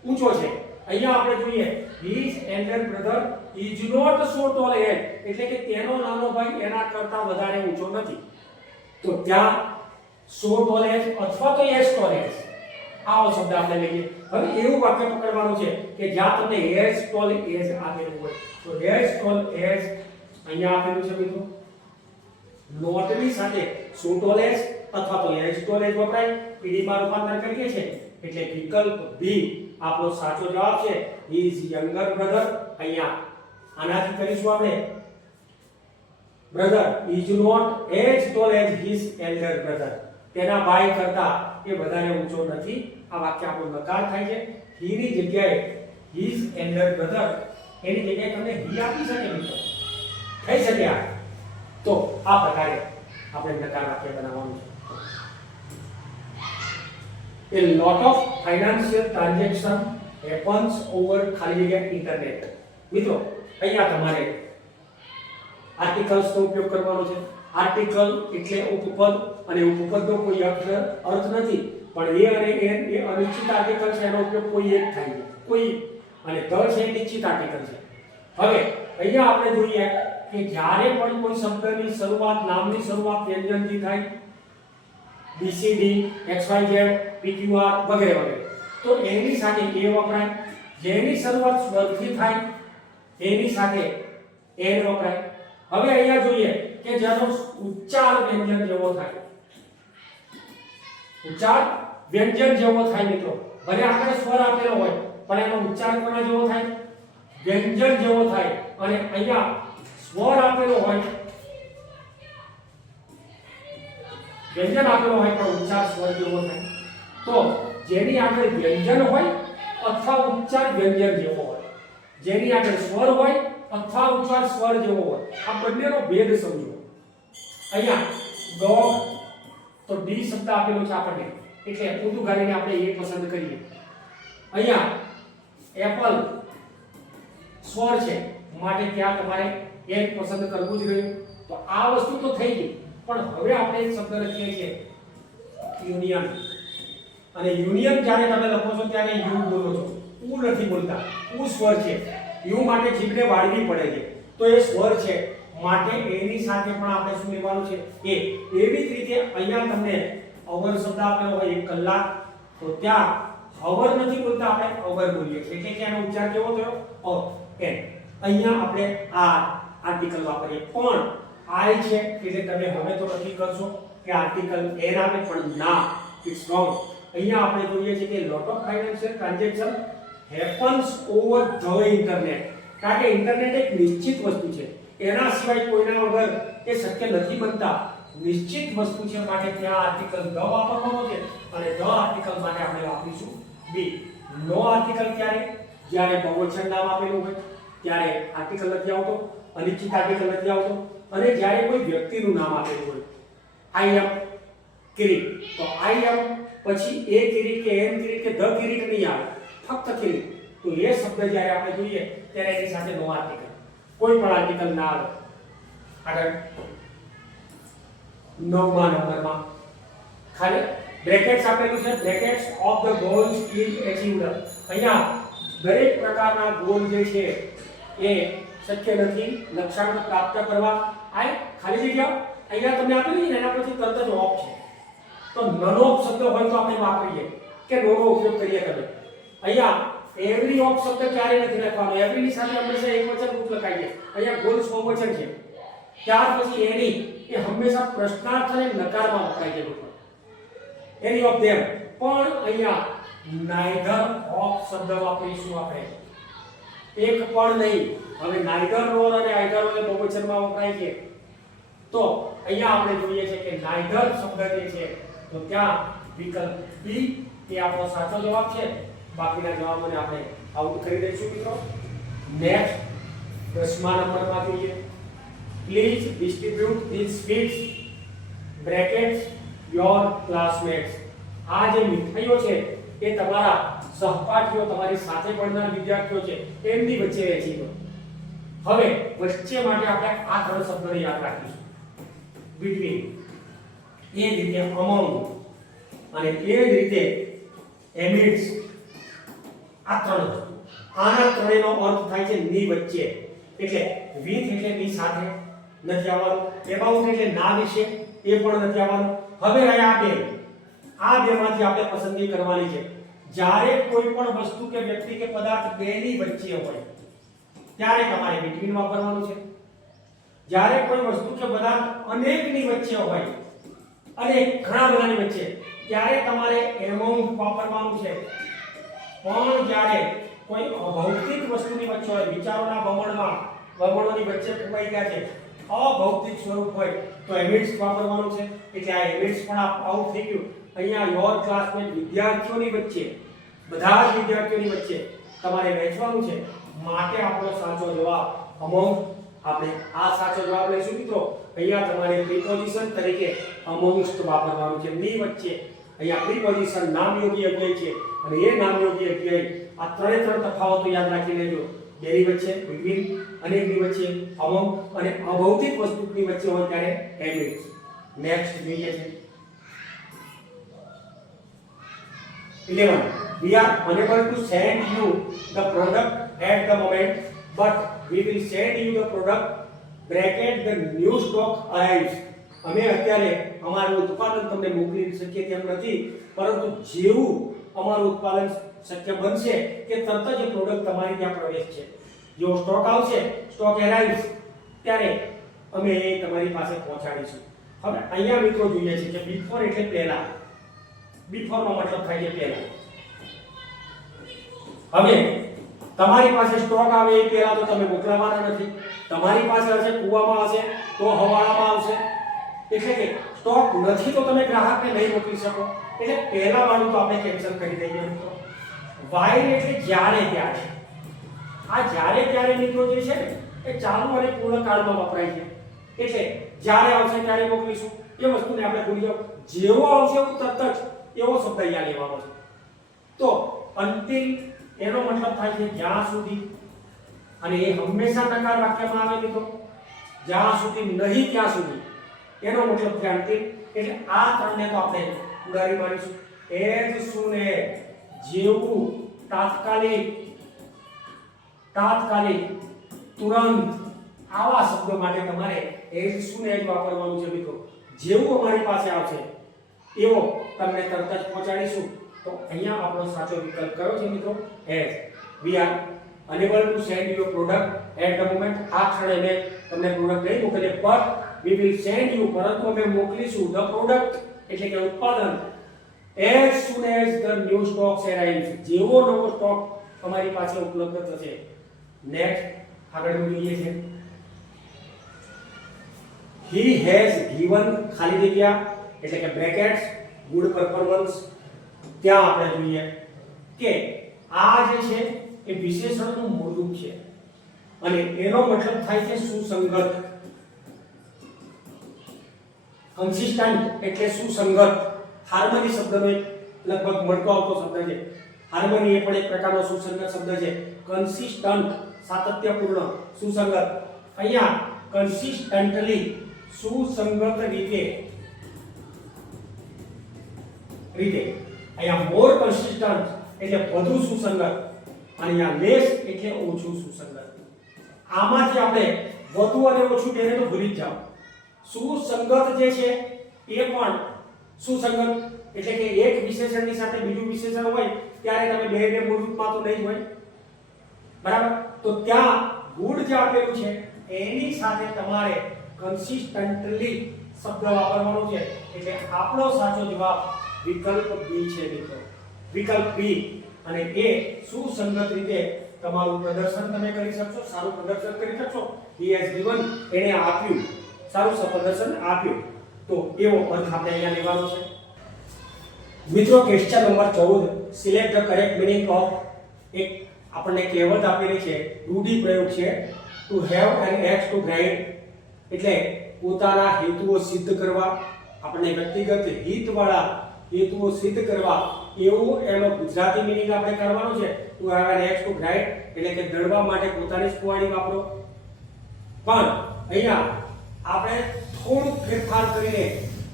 ઊંચો છે. અહીંયા આપણે જોઈએ his elder brother is not so tall as, એટલે કે તેનો નાનો ભાઈ એના કરતા વધારે ઊંચો નથી. તો ત્યાં સો ટોલ એઝ અથવા તો એઝ ટોલ એઝ આવો શબ્દ આપણે લઈએ. હવે એવું વાક્ય પકડવાનું છે કે જ્યાં તમને એઝ ટોલ એઝ આપેલું હોય તો એઝ ટોલ એઝ અહીંયા આપેલું છે મિત્રો, નોટ ની સાથે સો ટોલ એઝ અથવા તો એઝ ટોલ એઝ વપરાય, પીડી માં રૂપાંતર કરીએ છીએ એટલે વિકલ્પ બી આપણો સાચો જવાબ છે, ઇઝ યંગર બ્રધર. અહીંયા આનાથી કરીશું આપણે brother is not as tall as his elder brother, તેના ભાઈ કરતા એ વધારે ઊંચો નથી. આ વાક્ય આપણો નકાર થાય છે. હી ની જગ્યાએ હિઝ એલ્ડર બ્રધર એની જગ્યાએ તમને હી આપી શકે મિત્રો, થઈ શકે. આ તો આ પ્રકારે આપણે નકાર વાક્ય બનાવવાનું છે. A lot of financial transaction happens over ખાલી જગ્યા ઇન્ટરનેટ. મિત્રો અહીંયા તમારે આર્ટિકલ્સ નો ઉપયોગ કરવાનો છે. આર્ટિકલ એટલે ઉપપદ અને ઉપપદનો કોઈ અર્થ નથી, પણ એ અને એ અનિશ્ચિત આર્ટિકલ છે, એનો ઉપયોગ કોઈ એક થાય છે, કોઈ અને ધ છે એ નિશ્ચિત આર્ટિકલ છે. હવે અહીંયા આપણે જોઈએ કે જ્યારે પણ કોઈ શબ્દની શરૂઆત, નામની શરૂઆત વ્યંજનથી થાય, BCD, XYZ, PQR વગેરે વગેરે, તો એની સાથે એ વપરાય. જેની શરૂઆત સ્વરથી થાય એની સાથે એન વપરાય. હવે અહીંયા જોઈએ કે જેનો ઉચ્ચાર વ્યંજન જેવો થાય, ઉચ્ચાર વ્યંજન જેવો થાય મિત્રો, ભલે આપણે સ્વર આપેલો હોય પણ એનો ઉચ્ચાર કોના જેવો થાય, વ્યંજન જેવો થાય. અને અહીંયા સ્વર આપેલો હોય, વ્યંજન આપેલો હોય પણ ઉચ્ચાર સ્વર જેવો થાય. તો જેની આગળ વ્યંજન હોય અથવા ઉચ્ચાર વ્યંજન જેવો હોય, જેની આગળ સ્વર હોય અથવા ઉચ્ચાર સ્વર જેવો હોય, આ બંનેનો ભેદ સમજો. અહીંયા ડોગ તો ડી શબ્દ આપેલો છે આપણને, એટલે ઊંધું ગાળીને આપણે એ પસંદ કરીએ. અહીંયા એપલ સ્વર છે માટે ત્યાં તમારે એક પસંદ કરવું જ રહ્યું. તો આ વસ્તુ તો થઈ ગઈ, પણ હવે આપણે એક શબ્દ લખીએ છીએ યુનિયન. અને યુનિયન જ્યારે તમે લખો છો ત્યારે યુ બોલો છો, ઉ નથી બોલતા. ઉ સ્વર છે, યુ માટે જીભને વાળવી પડે છે, તો એ સ્વર છે માટે એની સાથે પણ આપણે શું લેવાનું છે એ. એવી જ રીતે અહીંયા તમને અવર શબ્દ આપેલો હોય 1 કલાક, તો ત્યાં અવર નથી બોલતા, આપણે અવર બોલીએ છીએ, એટલે કે એનો ઉચ્ચાર કેવો થયો અ એન. અહીંયા આપણે આ આર્ટિકલ વાપરીએ, પણ આઈ છે એટલે તમે હવે તો નક્કી કરશો કે આર્ટિકલ એન આપે, પણ ના, ઇટ્સ રોંગ. અહીંયા આપણે જોઈએ છે કે lot of financial transaction happens over the internet, કારણ કે ઇન્ટરનેટ એક નિશ્ચિત વસ્તુ છે, એના સિવાય કોઈના વગર એ શક્ય નથી બનતા. નિશ્ચિત વસ્તુ છે માટે ત્યાં આર્ટિકલ ધ વાપરવાનો છે અને ધ આર્ટિકલ માટે આપણે વાપરીશું બી. નો આર્ટિકલ ક્યારે, જ્યારે બહુવચન નામ આપેલું હોય ત્યારે આર્ટિકલ નથી આવતો, અનિશ્ચિત આર્ટિકલ નથી આવતો. અને જ્યારે કોઈ વ્યક્તિનું નામ આપેલું હોય, આઈ એમ કિરીટ, તો આઈ એમ પછી એ કિરીટ કે એમ કિરીટ કે ધ કિરીટ નહીં આવે, ફક્ત કિરીટ. તો એ શબ્દ જ્યારે આપણે જોઈએ ત્યારે એની સાથે નો આર્ટિકલ, કોઈ પણ આર્ટિકલ ના આવે. આગળ 9મા નંબરમાં ખાલી બ્રેકેટ્સ આપેલું છે, brackets of the goals is achieved. અહીંયા દરેક પ્રકારના ગોલ જે છે એ શક્ય નથી લક્ષ્યાંક પ્રાપ્ત કરવા. આ ખાલી જગ્યા અહીંયા તમને આપેલી છે ને એના પછી તરત જ ઓફ છે, તો નન ઓફ શબ્દ હોય તો આપણે વાપરીએ કે નોનો ઉપયોગ કરીએ. તમે અહીંયા એવરી ઓફ શબ્દ ક્યારે નથી લખવાનો, એવરી ની સાથે હંમેશા એકવચન રૂપ લખાય છે. અહીંયા ગોલ્સ બહુવચન છે, ત્યાર પછી એની એ હંમેશા પ્રશ્નાર્થ અને નકારમાં વપરાય છે મિત્રો, એની ઓફ ધેમ. પણ અહીંયા નાઈધર ઓફ શબ્દ વાપરીશું આપણે, એક પણ નહીં. હવે નાઈધર નોર અને આઈધર અને બહુવચનમાં વપરાય છે, તો અહીંયા આપણે જોઈએ છે કે નાઈધર શબ્દ જે છે તો ત્યાં વિકલ્પ બી એ આપણો સાચો જવાબ છે. બાકીના જવાબોને આપણે આઉટ કરી દઈશું મિત્રો. નેક્સ્ટ 10મા નંબરમાં જોઈએ, please distribute this sweets brackets your classmates. આ જે મીઠાઈઓ છે એ તમારા સહપાઠીઓ, તમારી સાથે ભણનાર વિદ્યાર્થીઓ છે એમની વચ્ચે વહેંચી દો. હવે વચ્ચે માટે આપણે આ ત્રણ શબ્દોને યાદ રાખીશું. between, એ જ રીતે among અને એ જ રીતે amidst. આ ત્રણ વસ્તુ, આના ત્રણેયનો અર્થ થાય છે ની વચ્ચે. એટલે with એટલે ની સાથે નથી આવવાનું, about એટલે ના વિશે એ પણ નથી આવવાનું. હવે આ બેમાંથી આપણે પસંદગી કરવાની છે. જ્યારે કોઈ પણ વસ્તુ કે વ્યક્તિ કે પદાર્થ બેની વચ્ચે હોય ત્યારે તમારે between વાપરવાનું છે. જ્યારે કોઈ વસ્તુ કે પદાર્થ અનેકની વચ્ચે હોય, અનેક ઘણા બધાની વચ્ચે, ત્યારે તમારે among વાપરવાનું છે. પણ જ્યારે કોઈ અભૌતિક વસ્તુની વચ્ચે હોય, વિચારોના વમણોની વચ્ચે ફૂંકાઈ ગયા છે, અભૌતિક સ્વરૂપ હોય તો amidst વાપરવાનું છે. એટલે આ amidst પણ આઉટ થઈ ગયું. અહીંયા યોર ક્લાસમેટ વિદ્યાર્થીઓની વચ્ચે, બધા જ વિદ્યાર્થીઓની વચ્ચે તમારે વહેંચવાનું છે. માટે આપણો સાચો જવાબ among. આપણે આ સાચો જવાબ લઈશું મિત્રો. અહીંયા તમારે પ્રિપોઝિશન તરીકે amongst વાપરવાનું છે, ની વચ્ચે. અહીંયા પ્રિપોઝિશન નામયોગી અવ્યય છે અને એ નામયોગી અવ્યય આ ત્રણ તફાવતો યાદ રાખી લેજો. બેની વચ્ચે between, અનેકની વચ્ચે among અને અભૌતિક વસ્તુની વચ્ચે હોય ત્યારે amidst. નેક્સ્ટ જોઈએ છે 11. We are unable to send you the product at the moment, but we will send you the product bracket the new stock arrives. અમે અત્યારે અમારું ઉત્પાદન તમને મોકલી શકીએ તેમ નથી, પરંતુ જેવું અમારું ઉત્પાદન શક્ય બનશે કે તરત જ પ્રોડક્ટ તમારી ત્યાં પ્રવેશશે. જો સ્ટોક આવશે, સ્ટોક arrives, ત્યારે અમે એ તમારી પાસે પહોંચાડીશું. હવે અહીંયા મિત્રો જોઈએ છે કે બિફોર એટલે પહેલા. બિફોર નો મતલબ થાય છે પહેલા. હવે તમારી પાસે સ્ટોક આવે એ પહેલા તો તમે મોકલવાના નથી. તમારી પાસે હશે, કુવામાં હશે તો હવાલામાં આવશે. એટલે કે સ્ટોક નથી તો તમે ગ્રાહકને નહીં મોકલી શકો. એટલે પહેલા વાળું તો આપણે કેન્સલ કરી દઈએ મિત્રો. while એટલે જ્યારે ત્યારે. આ જ્યારે ત્યારે મિત્રો જે છે ને એ ચાલુ અને પૂર્ણ કાળમાં વપરાય છે. એટલે જ્યારે આવશે ત્યારે મોકલીશું એ વસ્તુને આપણે ભૂલી જાવ. જેવો આવશે એવું તરત જ એવો શબ્દ અહીંયા લેવાનો છે. તો until એનો મતલબ થાય છે જ્યાં સુધી, અને એ હંમેશા નકાર વાક્યમાં આવે મિત્રો. જ્યાં સુધી નહીં ત્યાં સુધી એનો મતલબ છે until. એટલે આ ત્રણને તો આપણે ઉડાડી મારીશું. as soon as, જેવું, તાત્કાલિક, તુરંત, આવા શબ્દો માટે તમારે as soon as વાપરવાનું છે મિત્રો. જેવું અમારી પાસે આવશે એવો તમને તરત જ પહોંચાડીશું. તો અહીંયા આપણો સાચો વિકલ્પ કયો છે મિત્રો? as. we are unable to send you a product at the moment. આ ક્ષણે મેં તમને પ્રોડક્ટ નહીં મોકલીએ, but we will send you, પરંતુ અમે મોકલીશું the product એટલે કે ઉત્પાદન as soon as the new stock arrives, જેવો નવો સ્ટોક તમારી પાસે ઉપલબ્ધ થશે. નેક્સ્ટ આગળ જોઈએ છે he has given, ખાલી જગ્યા એટલે કે બ્રેકેટ્સ, good performance. ત્યાં આપણે જોઈએ કે આ જે છે એ વિશેષણનું મૂળરૂપ છે અને એનો મતલબ થાય છે સુસંગત. કન્સિસ્ટન્ટ એટલે સુસંગત. હાર્મની શબ્દનો એક લગભગ મળતો આવતો શબ્દ છે. હાર્મની એ પણ એક પ્રકારનો સુસંગત શબ્દ છે. કન્સિસ્ટન્ટ સાતત્યપૂર્ણ, સુસંગત. અહીંયા કન્સિસ્ટન્ટલી સુસંગત રીતે. અહીંયા મોર કન્સિસ્ટન્ટ એટલે વધુ સુસંગત અને અહીંયા લેસ એટલે ઓછું સુસંગત. આમાંથી આપણે વધુ અને ઓછું બેને તો ભૂલી જ જાઓ. સુસંગત જે છે એ પણ સુસંગત એટલે કે એક વિશેષણની સાથે બીજું વિશેષણ હોય ત્યારે તમે બે મૂળરૂપમાં તો નહીં હોય, બરાબર? તો ત્યાં ગુડ જે આપેલું છે એની સાથે તમારે કન્સિસ્ટન્ટલી શબ્દ વાપરવાનો છે. એટલે આપણો સાચો જવાબ વિકલ્પ બી છે મિત્રો. વિકલ્પ બી. અને એ સુસંગત રીતે તમારું પ્રદર્શન તમે કરી શકશો, સારું પ્રદર્શન કરી શકશો. he has given, એને આપ્યું, સારું પ્રદર્શન આપ્યું. તો એવો અર્થ આપણે અહીંયા લેવાનો છે. મિત્રો question number 14, select the correct meaning of એક આપણને કહેવત આપેલી છે, રૂઢિપ્રયોગ છે, to have an axe to grind, એટલે પોતાના હેતુઓ સિદ્ધ કરવા, આપણને વ્યક્તિગત હિતવાળા હેતુઓ સિદ્ધ કરવા, એવું એનો ગુજરાતી મીનિંગ આપણે કરવાનો છે. To have an axe to grind એટલે કે દળવા માટે પોતાની જ કુવાડી વાપરો. પણ અહીંયા આપણે થોડું ફેરફાર કરીને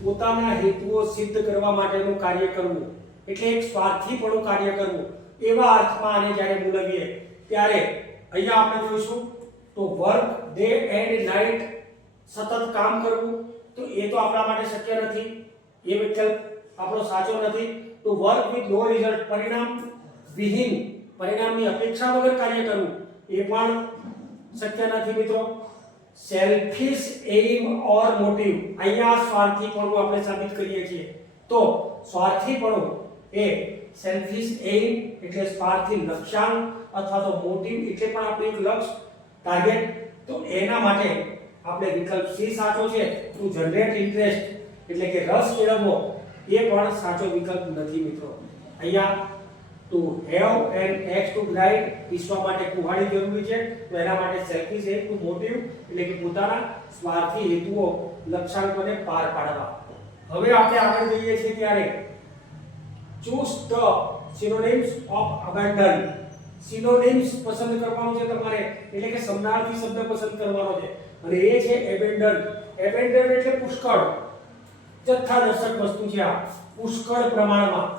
પોતાના હેતુઓ સિદ્ધ કરવા માટેનું કાર્ય કરવું, એટલે એક સ્વાર્થીપણું કાર્ય કરવું, એવા અર્થમાં આને જ્યારે બોલાવીએ ત્યારે અહીંયા આપણે જોઈશું તો વર્ક ડે એન્ડ નાઇટ, સતત કામ કરવું, તો એ તો આપણા માટે શક્ય નથી, એ વિકલ્પ આપણો સાચો નથી. તો વર્ક વિથ નો રિઝલ્ટ, પરિણામ વિહીન, પરિણામની અપેક્ષા વગર કાર્ય કરવું, એ પણ શક્ય નથી મિત્રો. સેલ્ફિશ એઇમ ઓર મોટિવ, અહીંયા સ્વાર્થીપણું આપણે સાબિત કરીએ છીએ. તો સ્વાર્થીપણું એ સેલ્ફિશ એઇમ એટલે સ્વાર્થી લક્ષ્યાંક અથવા તો મોટિવ એટલે પણ આપણે એક લક્ષ્ય ટાર્ગેટ, તો એના માટે આપણે વિકલ્પ સી સાચો છે. ટુ જનરેટ ઇન્ટરેસ્ટ એટલે કે રસ કેળવવો, એ પણ સાચો વિકલ્પ નથી મિત્રો. અહીંયા to have an axe to grind, ઈશ્વા માટે કુહાડી જરૂરી છે, તો એના માટે સેલ્ફિશ એમ ટુ મોટિવ એટલે કે પોતાના સ્વાર્થી હેતુઓ લક્ષ્યાંકોને પાર પાડવા. હવે આપણે આગળ જઈએ છીએ ત્યારે choose the synonyms of abandon, synonyms પસંદ કરવાનો છે તમારે, એટલે કે સમાનાર્થી શબ્દ પસંદ કરવાનો છે, અને એ છે abandon. abandon એટલે પુષ્કળ, જથ્થાદર્શક વસ્તુ છે, આ પુષ્કળ પ્રમાણમાં.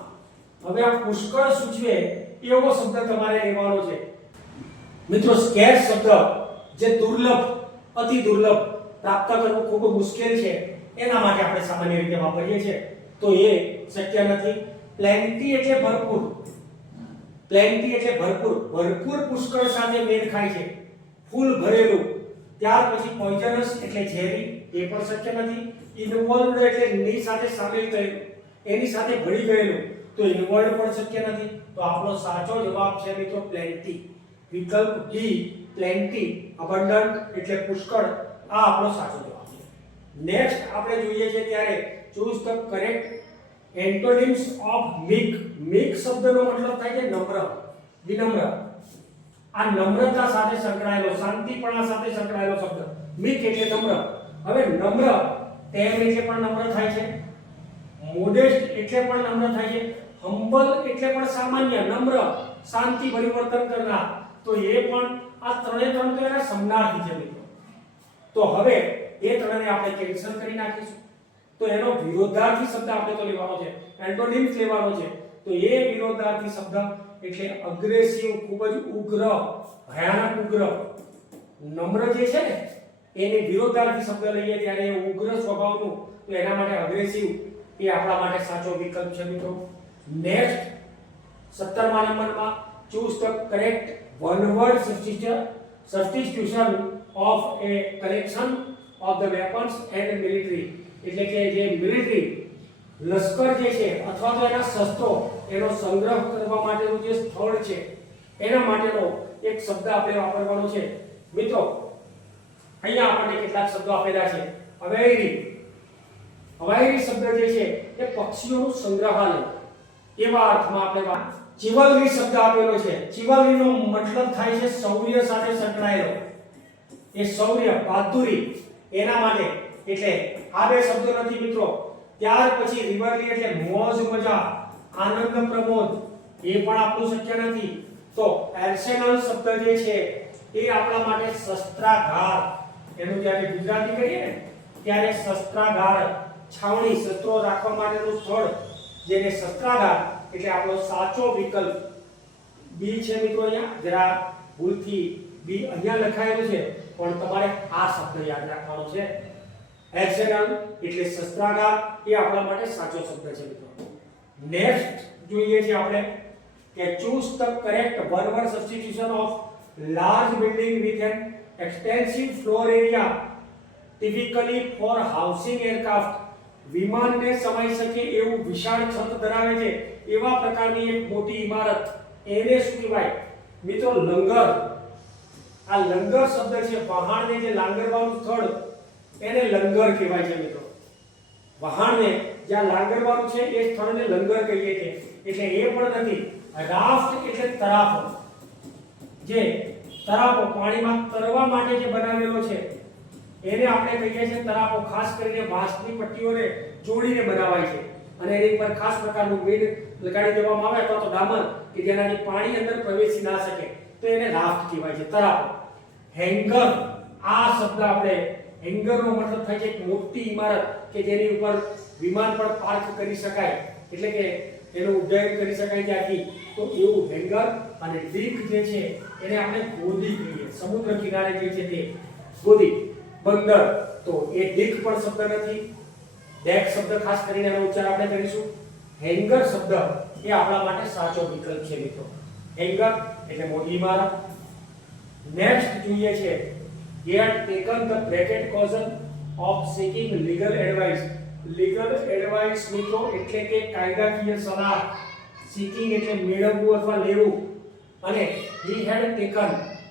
હવે આ પુષ્કળ સૂચવે એવો શબ્દ તમારે લેવાનો છે મિત્રો. સ્કેર્સ શબ્દ જે દુર્લભ, અતિ દુર્લભ, પ્રાપ્ત કરવું ખૂબ મુશ્કેલ છે, એના માટે આપણે સામાન્ય રીતે વાપરીએ છીએ, તો એ શક્ય નથી. પ્લેન્ટી એટલે ભરપૂર, પ્લેન્ટી એટલે ભરપૂર, ભરપૂર પુષ્કળ સાથે મેળ ખાય છે, ફૂલ ભરેલું. ત્યાર પછી પોઈઝનસ એટલે ઝેરી, એ પણ શક્ય નથી. ઇન્વોલ્વડ એટલે ની સાથે સામેલ થયેલું, એની સાથે ભળી ગયેલું, તો ઇન્વોલ્વડ પણ શક્ય નથી. તો આપણો સાચો જવાબ છે મિત્રો પ્લેન્ટી, વિકલ્પ બી પ્લેન્ટી. અબન્ડન્ટ એટલે પુષ્કળ, આ આપણો સાચો જવાબ છે. નેક્સ્ટ આપણે જોઈએ છે ત્યારે choose the correct antonyms of meek. Meek શબ્દનો મતલબ થાય છે નમ્ર, વિનમ્ર. આ નમ્રતા સાથે સંકળાયેલો, શાંતિપણા સાથે સંકળાયેલો શબ્દ મીક એટલે નમ્ર. હવે નમ્ર, ટેમ એટલે પણ નમ્ર થાય છે, મોડેસ્ટ એટલે પણ નમ્ર થાય છે, હમ્બલ એટલે પણ સામાન્ય, નમ્ર, શાંતિ પરિવર્તન કરનાર, તો એ પણ આ ત્રણે ત્રણ તો એના સમાનાર્થી છે મિત્રો. તો હવે એ ત્રણને આપણે કેન્સલ કરી નાખીશું. તો એનો વિરોધાર્થી શબ્દ આપણે તો લેવાનો છે, એન્ટોનિમ્સ લેવાનો છે. તો એ વિરોધાર્થી શબ્દ એટલે અગ્રેસિવ, ખૂબ જ ઉગ્ર, ભયાનક ઉગ્ર. નમ્ર જે છે ને એને વિરોધાર્થી શબ્દ લઈએ ત્યારે એ ઉગ્ર સ્વભાવનું, તો એના માટે અગ્રેસિવ એ આપણા માટે સાચો વિકલ્પ છે મિત્રો. નેક્સ્ટ 17મા નંબરમાં choose the correct one word substitution of a collection of the weapons and military, એટલે કે જે મિલિટરી લશ્કર જે છે અથવા તો એના શસ્ત્રો એનો સંગ્રહ કરવા માટેનું જે સ્થળ છે એના માટેનો એક શબ્દ આપણે વાપરવાનો છે મિત્રો. અહીંયા આપણને કેટલાક શબ્દો આપેલા છે. અવેરી, અવેરી શબ્દ જે છે એ પક્ષીઓનું સંગ્રહાલય, એવા અર્થમાં આપણે. ચિવલરી શબ્દ આપેલો છે. ચિવલરીનો મતલબ થાય છે શૌર્ય સાથે સંકળાયેલો, એ શૌર્ય, બહાદુરી, એના માટે. એટલે આ બે શબ્દો નથી મિત્રો. ત્યાર પછી રિવરલી એટલે મોજ મજા, આનંદ પ્રમોદ, એ પણ આપણું શક્ય નથી. તો આર્સેનલ શબ્દ જે છે એ આપણા માટે શસ્ત્રાગાર, એનું જ્યારે ગુજરાતી કરીએ ને ત્યારે શસ્ત્રાગાર, છાવણી, શસ્ત્રો રાખવા માટેનું સ્થળ, જેને શસ્ત્રાગાર, એટલે આપણો સાચો વિકલ્પ બી છે મિત્રો. અહીંયા જરા ભૂલથી બી અહીંયા લખાયેલું છે, પણ તમારે આ શબ્દ યાદ રાખવાનો છે. આર્સેનલ એટલે શસ્ત્રાગાર, એ આપણા માટે સાચો શબ્દ છે મિત્રો. નેક્સ્ટ જોઈએ છે આપણે કે choose the correct one word substitution of large building with an extensive floor area typically for housing aircraft. વિમાનને સમાઈ શકે એવું વિશાળ છત ધરાવે છે એવા પ્રકારની એક મોટી ઇમારત, એને શું કહેવાય મિત્રો? લંગર. આ લંગર શબ્દ છે, વહાણને જે લાંગરવાનું સ્થળ એને લંગર કહેવાય છે મિત્રો. વહાણને જ્યાં લાંગરવાનું છે એ સ્થળને લંગર કહીએ છીએ. એટલે એ પણ નથી. રાફ્ટ એટલે તરાફો, જે તરાપો પાણીમાં તરવા માટે જે બનાવેલો છે એને આપણે કહીએ છીએ તરાપો. ખાસ કરીને વાંસની પટ્ટીઓને જોડીને બનાવાય છે અને એની પર ખાસ પ્રકારનું મીડ લગાડી દેવામાં આવે અથવા તો ડામર કે જેનાથી પાણી અંદર પ્રવેશી ના શકે, તો એને રાફ્ટ કહેવાય છે, તરાપો. હેંગર, આ શબ્દ આપણે હેંગરનો મતલબ થાય છે એક મોટી ઇમારત કે જેની ઉપર વિમાન પણ પાર્ક કરી શકાય, એટલે કે એનું ઉડ્ડયન કરી શકાય ત્યાંથી, તો એવું હેંગર. અને ડીક જે છે એને આપણે ગોદી કહીએ, સમુદ્ર કિનારે જે છે તે ગોદી. બંદર, તો એ ડીક પણ શબ્દ નથી. ડેક શબ્દ ખાસ કરીને એનો ઉચ્ચાર આપણે કરીશું. હેંગર શબ્દ એ આપણા માટે સાચો વિકલ્પ છે મિત્રો. હેંગર એટલે મોટી ઇમારત. નેક્સ્ટ જોઈએ છે, he had taken the bracket caution of seeking legal advice. Legal advice મિત્રો એટલે કે કાયદાકીય સલાહ. seeking એટલે મેળવવું અથવા લેવું, અને he had taken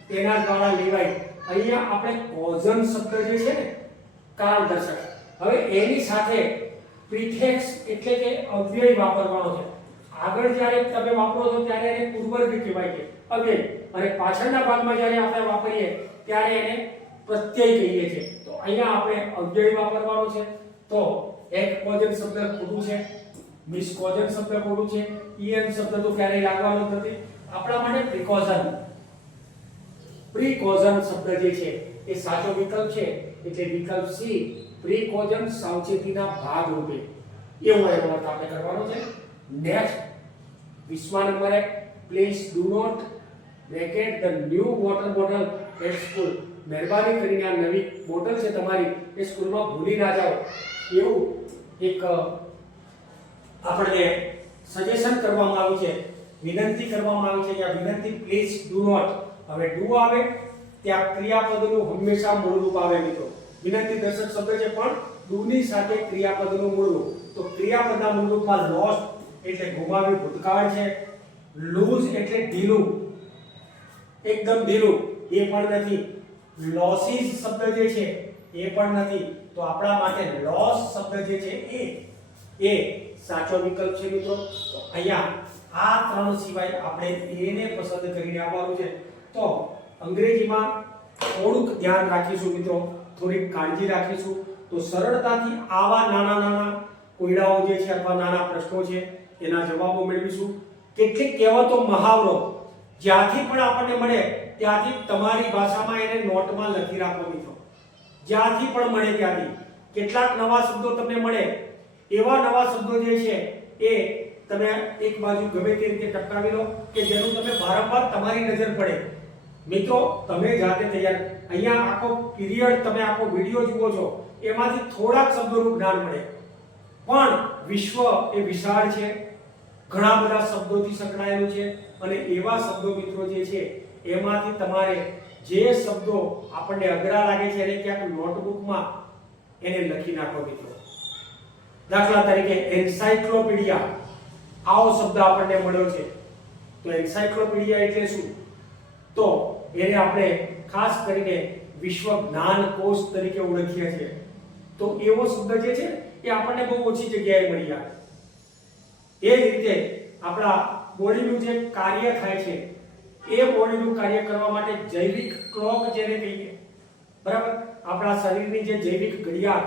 તેના દ્વારા લેવાય. અહીંયા આપણે caution શબ્દ જે છે ને, કારણ દર્શક, હવે એની સાથે પ્રિફિક્સ એટલે કે અવ્યય વાપરવાનો છે. આગળ જ્યારે તમે વાપરો છો ત્યારે એને પૂર્વવર્ગ કહેવાય છે, અવ્યય, અને પાછળના ભાગમાં જ્યારે આપણે વાપરીએ ત્યારે એને પ્રત્યય કહીએ છીએ. તો અહીંયા આપણે અવ્યય વાપરવાનો છે. તો એક કોઝન શબ્દ ખોટું છે, મિસ કોઝન શબ્દ ખોટું છે, ઈએન શબ્દ તો ક્યારેય લાગવાનો નથી. આપણા માટે પ્રિકોઝન, પ્રિકોઝન શબ્દ જે છે એ સાચો વિકલ્પ છે, એટલે વિકલ્પ સી, પ્રિકોઝન સાવચેતીના ભાગ રૂપે, એવો એનો અર્થ આપણે કરવાનો છે. Next 20 number, please do not bracket the new water bottle at school. મહેરબાની કરીને આ નવી બોટલ છે તમારી એ સ્કૂલમાં ભૂલી ના જાઓ, એવું એક આપણને સજેશન કરવામાં આવ્યું છે, વિનંતી કરવામાં આવી છે. આ વિનંતી પ્લીઝ ડુ નોટ. હવે ડુ આવે ત્યાં ક્રિયાપદનું હંમેશા મૂળરૂપ આવે મિત્રો. વિનંતી દર્શક શબ્દ છે પણ ડુ ની સાથે ક્રિયાપદનું મૂળરૂપ. તો ક્રિયાપદના મૂળરૂપમાં લોસ્ટ એટલે ગુમાવ્યું ભૂતકાળ છે, લૂઝ એટલે ઢીલું, એકદમ ઢીલું, એ પણ નથી. લોસીસ શબ્દ જે છે એ પણ નથી. તો આપણા માટે લોસ શબ્દ જે છે એ સાચો વિકલ્પ છે મિત્રો. તો અહીંયા આ ત્રણ સિવાય આપણે એને પસંદ કરીને આવવાનું છે. તો અંગ્રેજીમાં થોડુંક ધ્યાન રાખીશું મિત્રો, થોડીક કાળજી રાખીશું, તો સરળતાથી આવા નાના નાના કોયડાઓ જે છે અથવા નાના પ્રશ્નો છે એના જવાબો મેળવીશું. કેટલીક કહેવતો, મહાવરો જ્યાંથી પણ આપણને મળે ત્યાંથી તમારી ભાષામાં એને નોટમાં લખી રાખો મિત્રો. જ્યાંથી પણ મળે ત્યાંથી કેટલાક નવા શબ્દો તમને મળે, એવા નવા શબ્દો જે છે એ તમે એક બાજુ ગમે તે રીતે ટપકાવી લો કે જેનું તમે વારંવાર તમારી નજર પડે. મિત્રો તમે જાતે તૈયાર, અહીંયા આખો પીરિયડ તમે આખો વિડિયો જુઓ છો, એમાંથી થોડાક શબ્દોનું જ્ઞાન મળે, પણ વિશ્વ એ વિશાળ છે, ઘણા બધા શબ્દોથી સંકળાયેલું છે, અને એવા શબ્દો મિત્રો જે છે એમાંથી તમારે જે શબ્દો આપણને અઘરા લાગે છે એને ક્યાંક નોટબુકમાં એને લખી નાખો મિત્રો. દાખલા તરીકે એન્સાઇક્લોપીડિયા, આવો શબ્દ આપણને મળ્યો છે, તો એન્સાઇક્લોપીડિયા એટલે શું? તો એને આપણે ખાસ કરીને વિશ્વ જ્ઞાન કોશ તરીકે ઓળખીએ છીએ. તો એવો શબ્દ જે છે એ આપણને બહુ ઓછી જગ્યાએ મળી આવે. એ જ રીતે આપણા બોડીનું જે કાર્ય થાય છે એ બોડીનું કાર્ય કરવા માટે જૈવિક ક્લોક જેને કહીએ, બરાબર, આપણા શરીરની જે જૈવિક ઘડિયાળ